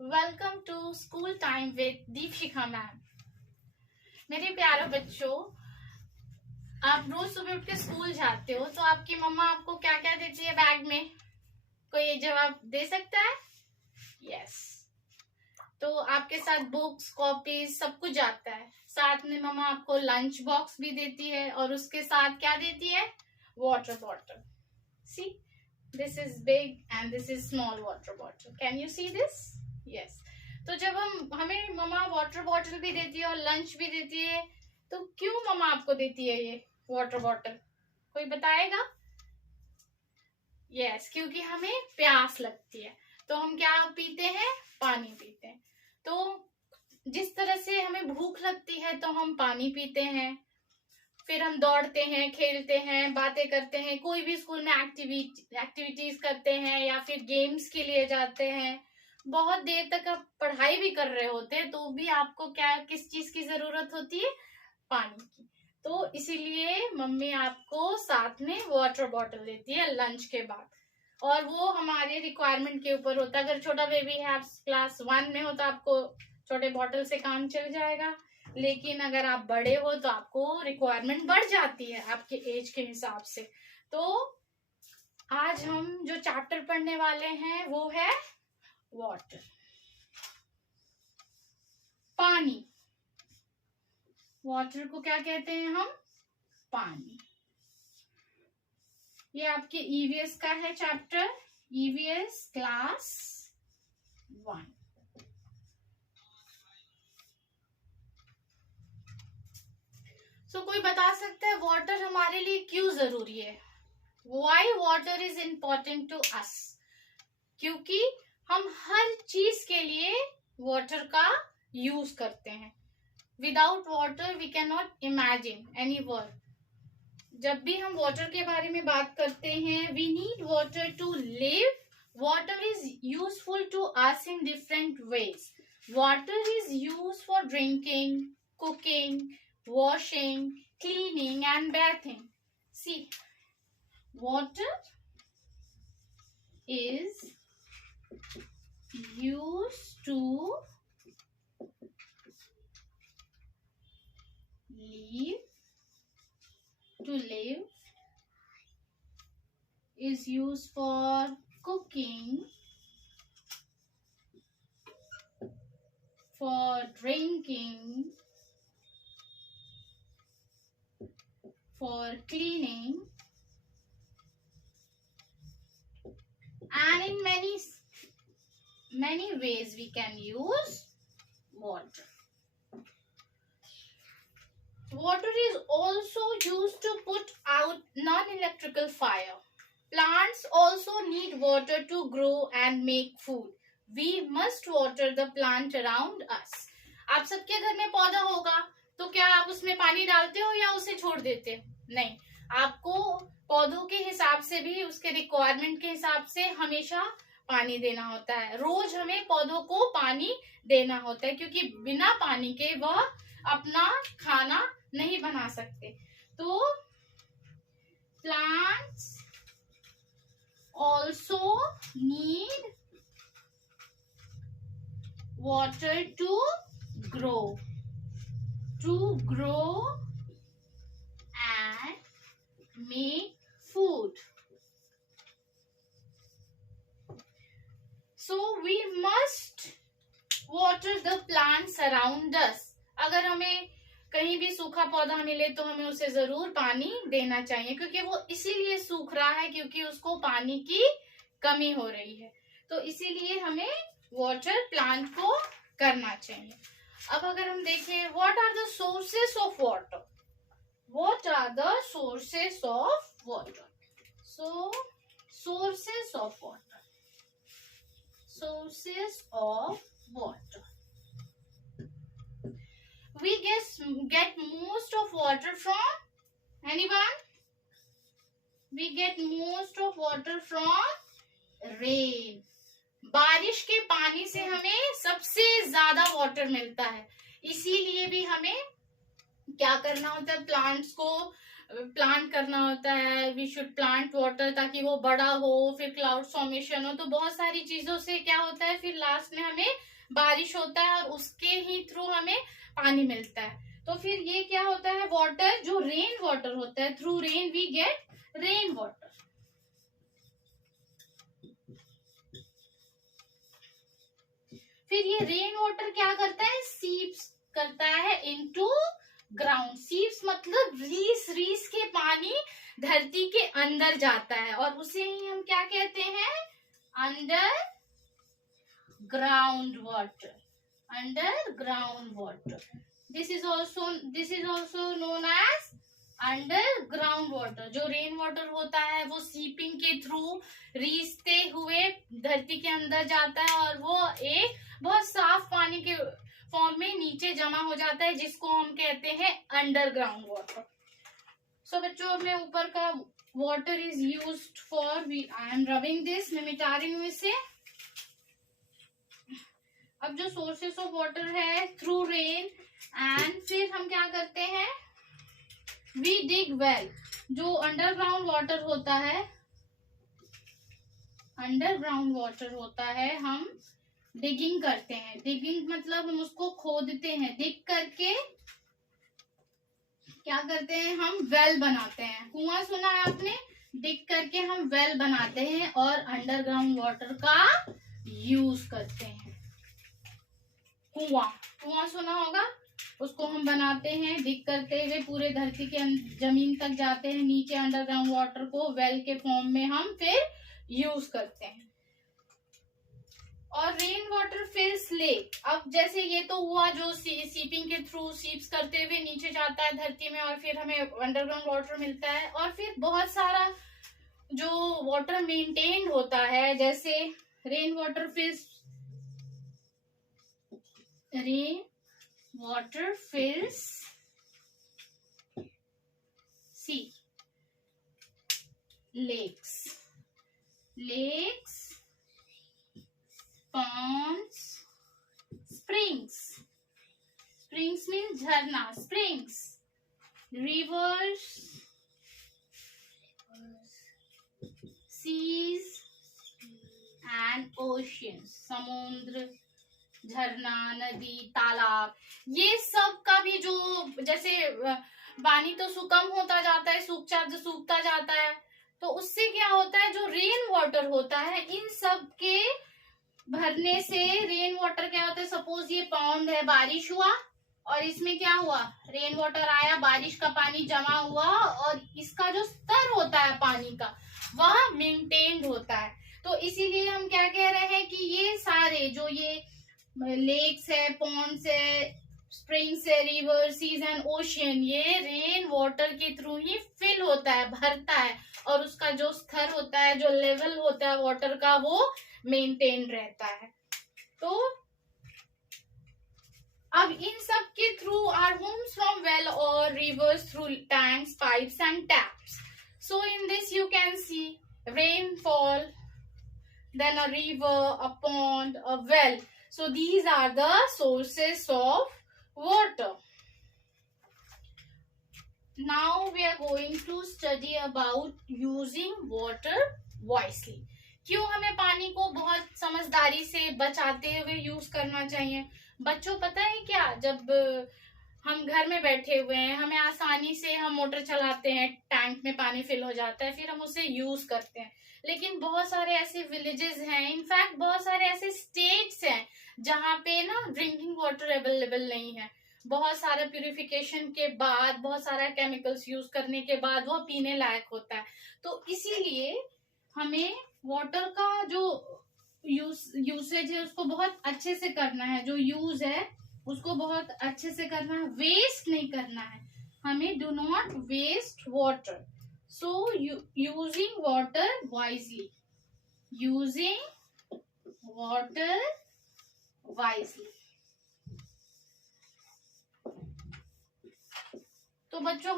Welcome to school time with Deepshikha ma'am. मेरे प्यारे बच्चों, आप रोज सुबह उठ के स्कूल जाते हो तो आपकी मम्मा आपको क्या क्या देती है बैग में? कोई ये जवाब दे सकता है? यस। तो आपके साथ बुक्स, कॉपीज सब कुछ आता है। साथ में मम्मा आपको लंच बॉक्स भी देती है और उसके साथ क्या देती है? Water bottle. See, this is big and this is small water bottle. Can you see this? Yes. तो जब हमें मम्मा वाटर बॉटल भी देती है और लंच भी देती है, तो क्यों मम्मा आपको देती है ये वाटर बॉटल? कोई बताएगा? यस, क्योंकि हमें प्यास लगती है तो हम क्या पीते हैं? पानी पीते हैं। तो जिस तरह से हमें भूख लगती है तो हम पानी पीते हैं, फिर हम दौड़ते हैं, खेलते हैं, बातें करते हैं, कोई भी स्कूल में एक्टिविटीज करते हैं या फिर गेम्स के लिए जाते हैं। बहुत देर तक आप पढ़ाई भी कर रहे होते हैं तो भी आपको क्या किस चीज की जरूरत होती है? पानी की। तो इसीलिए मम्मी आपको साथ में वाटर बॉटल देती है लंच के बाद, और वो हमारे रिक्वायरमेंट के ऊपर होता है। अगर छोटा बेबी है, आप क्लास 1 में हो, तो आपको छोटे बॉटल से काम चल जाएगा, लेकिन अगर आप बड़े हो तो आपको रिक्वायरमेंट बढ़ जाती है आपके एज के हिसाब से। तो आज हम जो चैप्टर पढ़ने वाले हैं वो है वाटर, पानी। वाटर को क्या कहते हैं हम? पानी। ये आपके ईवीएस का है चैप्टर, ईवीएस क्लास 1। कोई बता सकता है वाटर हमारे लिए क्यों जरूरी है? Why water is important to us? क्योंकि हम हर चीज के लिए वाटर का यूज करते हैं। Without water we can not imagine any world. जब भी हम वाटर के बारे में बात करते हैं, we need water to live. Water is useful to us in different ways. Water is use for drinking, cooking, washing, cleaning and bathing. See, water is used to live, is used for cooking, for drinking, for cleaning, and in many ways we can use water. Water is also used to put out non-electrical fire. Plants also need water to grow and make food. We must water the plant around us. आप सबके घर में पौधा होगा तो क्या आप उसमें पानी डालते हो या उसे छोड़ देते हो? नहीं, आपको पौधों के हिसाब से भी, उसके रिक्वायरमेंट के हिसाब से हमेशा पानी देना होता है। रोज हमें पौधों को पानी देना होता है, क्योंकि बिना पानी के वह अपना खाना नहीं बना सकते। तो plants also need water to grow and make food. So we must water the plants around us. अगर हमें कहीं भी सूखा पौधा मिले तो हमें उसे जरूर पानी देना चाहिए, क्योंकि वो इसीलिए सूख रहा है क्योंकि उसको पानी की कमी हो रही है। तो इसीलिए हमें वाटर प्लांट को करना चाहिए। अब अगर हम देखें, what are the sources of water? What are the sources of water? Sources of water, sources of water. We get most of water from anyone? We get most of water from rain. बारिश के पानी से हमें सबसे ज्यादा water मिलता है। इसीलिए भी हमें क्या करना होता है? प्लांट्स को प्लांट करना होता है। वी शुड प्लांट वाटर ताकि वो बड़ा हो, फिर क्लाउड फॉर्मेशन हो। तो बहुत सारी चीजों से क्या होता है, फिर लास्ट में हमें बारिश होता है और उसके ही थ्रू हमें पानी मिलता है। तो फिर ये क्या होता है, वाटर जो रेन वाटर होता है, through rain we get rain water. फिर ये रेन वाटर क्या करता है, सीप्स करता है इनटू ग्राउंड। सीप्स मतलब रीस रीस के पानी धरती के अंदर जाता है और उसे ही हम क्या कहते हैं, underground water. Underground water, this is also known as underground water. जो रेन वाटर होता है वो सीपिंग के थ्रू रीसते हुए धरती के अंदर जाता है और वो एक बहुत साफ पानी के फॉर्म में नीचे जमा हो जाता है, जिसको हम कहते हैं अंडरग्राउंड वाटर। सो बच्चों, अपने ऊपर का water is used for, I am rubbing this, मैं मिटा रही हूँ इसे। अब जो सोर्सेस ऑफ वाटर है, थ्रू रेन, एंड फिर हम क्या करते हैं, वी डिग वेल। जो अंडरग्राउंड वाटर होता है, अंडरग्राउंड वाटर होता है, हम डिगिंग करते हैं। डिगिंग मतलब हम उसको खोदते हैं, डिग करके क्या करते हैं, हम वेल बनाते हैं। कुआं सुना है आपने, डिग करके हम वेल बनाते हैं और अंडरग्राउंड वाटर का यूज करते हैं। कुआं सुना होगा, उसको हम बनाते हैं, डिग करते हुए पूरे धरती के जमीन तक जाते हैं, नीचे अंडरग्राउंड वाटर को वेल के फॉर्म में हम फिर यूज करते हैं। और रेन वाटर फिल्स लेक। अब जैसे ये तो हुआ जो सीपिंग के थ्रू सीप्स करते हुए नीचे जाता है धरती में और फिर हमें अंडरग्राउंड वाटर मिलता है। और फिर बहुत सारा जो वाटर मेंटेन होता है, जैसे रेन वाटर फिल्स सी लेक्स, ponds, springs means झरना, springs, rivers, seas and oceans, समुद्र, झरना, नदी, तालाब, ये सब का भी जो, जैसे पानी तो कम होता जाता है, सूखता जाता है, तो उससे क्या होता है, जो रेन वाटर होता है, इन सब के भरने से रेन वाटर क्या होता है, सपोज ये पॉन्ड है, बारिश हुआ और इसमें क्या हुआ, रेन वाटर आया, बारिश का पानी जमा हुआ और इसका जो स्तर होता है पानी का वह मेंटेन्ड होता है। तो इसीलिए हम क्या कह रहे हैं कि ये सारे जो ये लेक्स है, पॉन्ड्स है, स्प्रिंग्स है, रिवर, सीज एंड ओशियन, ये रेन वाटर के थ्रू ही फिल होता है, भरता है और उसका जो स्तर होता है, जो लेवल होता है वाटर का, वो मेंटेन रहता है। तो अब इन सब के through our homes from well और rivers through tanks, pipes and taps. So in this you can see rainfall, then a river, a pond, a well. So these are the sources of water. Now we are going to study about using water wisely. क्यों हमें पानी को बहुत समझदारी से बचाते हुए use करना चाहिए। बच्चों, पता है क्या, जब हम घर में बैठे हुए हैं, हमें आसानी से हम मोटर चलाते हैं, टैंक में पानी फिल हो जाता है, फिर हम उसे यूज करते हैं। लेकिन बहुत सारे ऐसे विलेजेस हैं, इनफैक्ट बहुत सारे ऐसे स्टेट्स हैं जहाँ पे ना ड्रिंकिंग वाटर अवेलेबल नहीं है। बहुत सारा प्यूरिफिकेशन के बाद, बहुत सारा केमिकल्स यूज करने के बाद वो पीने लायक होता है। तो इसीलिए हमें वाटर का जो यूसेज है उसको बहुत अच्छे से करना है, जो यूज है उसको बहुत अच्छे से करना है, वेस्ट नहीं करना है हमें। Do not waste water, so using water wisely, using water wisely. तो बच्चों,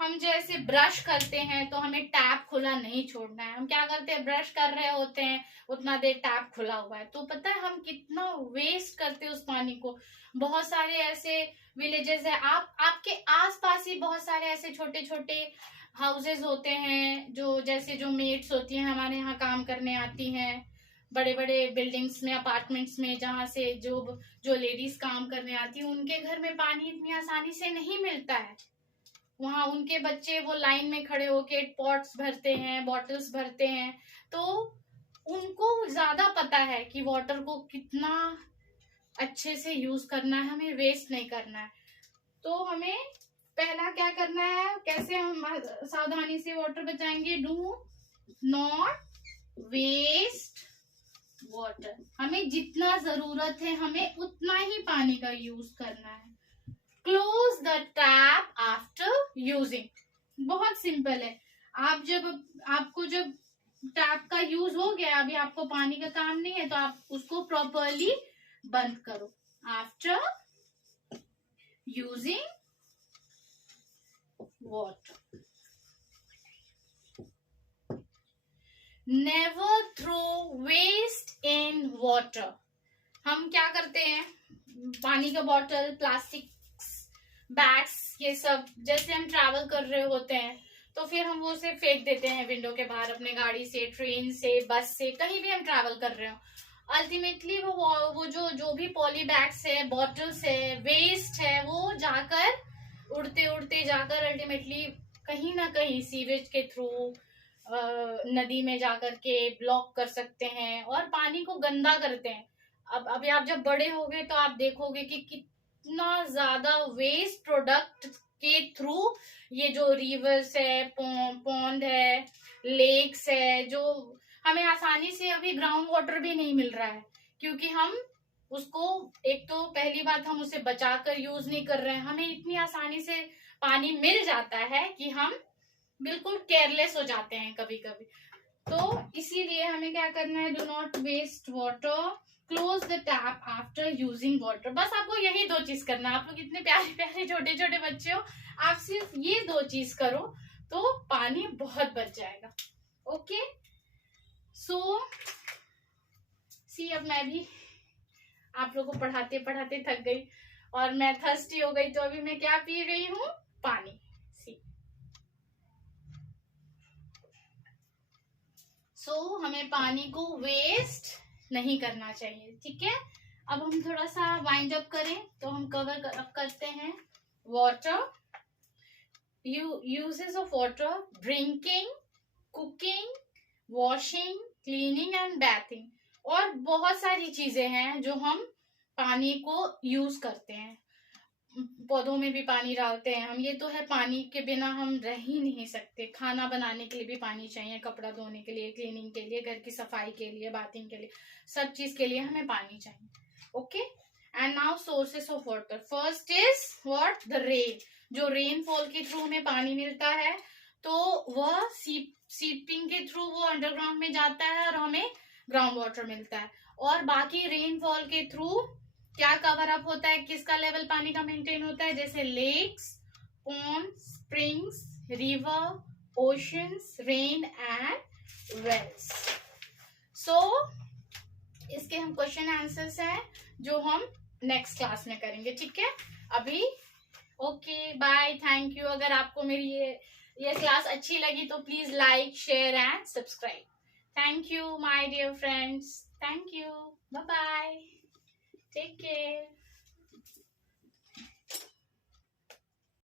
हम जैसे ब्रश करते हैं तो हमें टैप खुला नहीं छोड़ना है। हम क्या करते हैं, ब्रश कर रहे होते हैं, उतना देर टैप खुला हुआ है, तो पता है हम कितना वेस्ट करते हैं उस पानी को। बहुत सारे ऐसे विलेजेस है, आपके आसपास ही बहुत सारे ऐसे छोटे छोटे हाउसेस होते हैं, जो जैसे जो मेड्स होती हैं हमारे यहाँ काम करने आती हैं, बड़े बड़े बिल्डिंग्स में, अपार्टमेंट्स में, जहाँ से जो लेडीज काम करने आती है, उनके घर में पानी इतनी आसानी से नहीं मिलता है। वहां उनके बच्चे वो लाइन में खड़े होके पॉट्स भरते हैं, बॉटल्स भरते हैं, तो उनको ज्यादा पता है कि वाटर को कितना अच्छे से यूज करना है, हमें वेस्ट नहीं करना है। तो हमें पहला क्या करना है, कैसे हम सावधानी से वाटर बचाएंगे? Do not waste water. हमें जितना जरूरत है हमें उतना ही पानी का यूज करना है। Close the tap after using. बहुत सिंपल है। आपको जब टैप का यूज हो गया, अभी आपको पानी का काम नहीं है, तो आप उसको प्रॉपरली बंद करो। After using water, never throw waste in water. हम क्या करते हैं, पानी का बॉटल, प्लास्टिक बैग्स, ये सब जैसे हम ट्रैवल कर रहे होते हैं तो फिर हम वो उसे फेंक देते हैं विंडो के बाहर, अपने गाड़ी से, ट्रेन से, बस से, कहीं भी हम ट्रैवल कर रहे हो। अल्टीमेटली वो जो भी पॉली बैग्स है, बॉटल्स है, वेस्ट है, वो जाकर उड़ते उड़ते जाकर अल्टीमेटली कहीं ना कहीं सीवेज के थ्रू नदी में जाकर के ब्लॉक कर सकते हैं और पानी को गंदा करते हैं। अब अभी आप जब बड़े हो गए तो आप देखोगे कि कितना ज्यादा वेस्ट प्रोडक्ट के थ्रू ये जो रिवर्स है, पॉन्ड है, लेक्स है, जो हमें आसानी से अभी ग्राउंड वाटर भी नहीं मिल रहा है, क्योंकि हम उसको, एक तो पहली बात हम उसे बचाकर यूज नहीं कर रहे हैं। हमें इतनी आसानी से पानी मिल जाता है कि हम बिल्कुल केयरलेस हो जाते हैं कभी कभी। तो इसीलिए हमें क्या करना है, do not waste water, close the tap after using water. बस आपको यही दो चीज करना है। आप लोग इतने प्यारे प्यारे छोटे छोटे बच्चे हो, आप सिर्फ ये दो चीज करो तो पानी बहुत बच जाएगा। ओके, सो सी, अब मैं भी आप लोगों को पढ़ाते पढ़ाते थक गई और मैं थर्स्टी हो गई, तो अभी मैं क्या पी रही हूँ, पानी। सी, सो हमें पानी को वेस्ट नहीं करना चाहिए, ठीक है। अब हम थोड़ा सा वाइंड अप करें, तो हम कवर अप करते हैं। Water, uses of water, drinking, cooking, washing, cleaning and bathing. और बहुत सारी चीजें हैं जो हम पानी को यूज करते हैं। पौधों में भी पानी डालते हैं हम। ये तो है, पानी के बिना हम रह ही नहीं सकते। खाना बनाने के लिए भी पानी चाहिए, कपड़ा धोने के लिए, क्लीनिंग के लिए, घर की सफाई के लिए, बाथिंग के लिए, सब चीज के लिए हमें पानी चाहिए। Okay, and now sources of water. First is what, the rain. जो रेनफॉल के थ्रू हमें पानी मिलता है, तो वह सीपिंग के थ्रू वो अंडरग्राउंड में जाता है और हमें ग्राउंड वाटर मिलता है। और बाकी रेनफॉल के थ्रू क्या कवर अप होता है, किसका लेवल पानी का मेंटेन होता है, जैसे lakes, pond, springs, river, oceans, rain and wells. So इसके हम क्वेश्चन आंसर्स हैं जो हम नेक्स्ट क्लास में करेंगे, ठीक है। अभी ओके, बाय, थैंक यू। अगर आपको मेरी ये क्लास अच्छी लगी तो please like, share and subscribe. Thank you my dear friends, thank you, bye bye, take care.